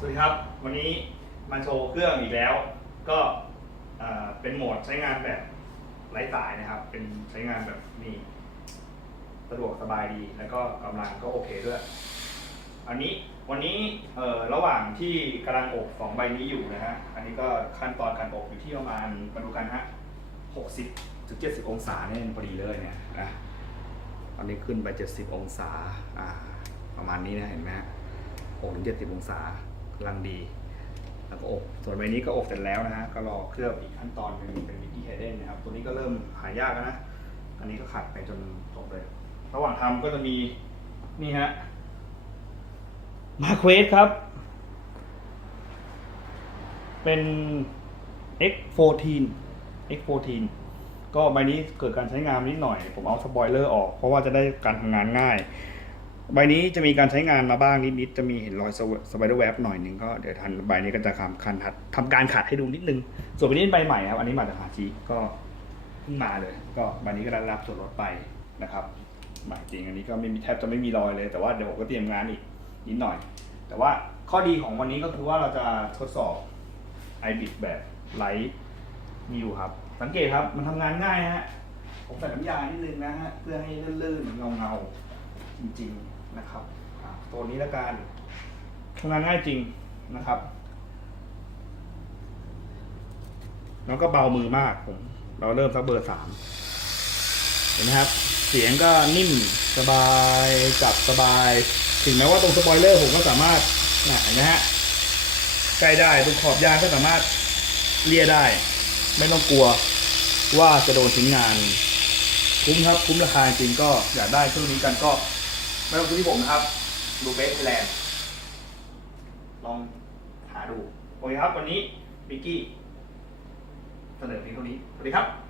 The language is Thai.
สวัสดีครับ วันนี้มาโชว์เครื่องอีกแล้ว ก็เป็นโหมดใช้งานแบบไร้สายนะครับ เป็นใช้งานแบบนี่สะดวกสบายดีแล้วก็กำลังก็โอเคด้วย อันนี้วันนี้ระหว่างที่กำลังอบสองใบนี้อยู่นะฮะอันนี้ก็ขั้นตอนการอบอยู่ที่ประมาณมาดูกันฮะ60ถึง70องศาเนี่ยพอดีเลยเนี่ยนะตอนนี้ขึ้นไป70องศาอ่าประมาณนี้นะเห็นไหมฮะ6ถึง70องศา กำลังดี แล้วก็อบส่วนใบนี้ก็อบเสร็จแล้วนะฮะก็รอเคลือบอีกขั้นตอนหนึงเป็นวิกกี้ไฮเดนนะครับ ตัวนี้ก็เริ่มหายากแล้วนะ อันนี้ก็ขัดไปจนจบเลย ระหว่างทำก็จะมีนี่ฮะมาเควสครับ เป็น X14 X14 ก็ใบนี้เกิดการใช้งานนิดหน่อย ผมเอาสปอยเลอร์ออก เพราะว่าจะได้การทำงานง่าย ใบนี้จะมีการใช้งานมาบ้างนิดๆ จะมีเห็นรอยสไปเดอร์แวบหน่อยหนึงก็เดี๋ยวทันใบนี้ก็จะทำคันหัดทำการขัดให้ดูนิดนึง ส่วนใบนี้เป็นใบใหม่ครับ อันนี้มาจากฮาจิก็เพิ่งมาเลย ก็ใบนี้ก็ได้รับส่วนลดไปนะครับใหม่จริงอันนี้ก็ไม่มีแทบจะไม่มีรอยเลย แต่ว่าเดี๋ยวผมก็เตรียมงานอีกนิดหน่อย แต่ว่าข้อดีของวันนี้ก็คือว่าเราจะทดสอบ i b i t แบบไลท์นี่ดูครับ สังเกตครับมันทำงานง่ายฮะผมใส่น้ำยานิดนึงนะฮะเพื่อให้ลื่นๆเงาเงาๆจริงๆ นะครับตัวนี้ละกันทำงานง่ายจริงนะครับ แล้วก็เบามือมากผม เราเริ่มสักเบอร์สามเห็นไหมครับ เสียงก็นิ่มสบายจับสบาย ถึงแม้ว่าตรงสปอยเลอร์ผมก็สามารถนะนไหมฮะใกล้ได้ตรงขอบยางก็สามารถเลียได้ ไม่ต้องกลัวว่าจะโดนชิ้นงาน คุ้มครับคุ้มราคาจริงก็อยากได้ช่วงนี้กันก็ ไม่ต้องซื้อที่ผมนะครับ ดูเบสไทยแลนด์ ลองหาดู โอเคครับ วันนี้บิกกี้ เสนอเพียงเท่านี้ สวัสดีครับ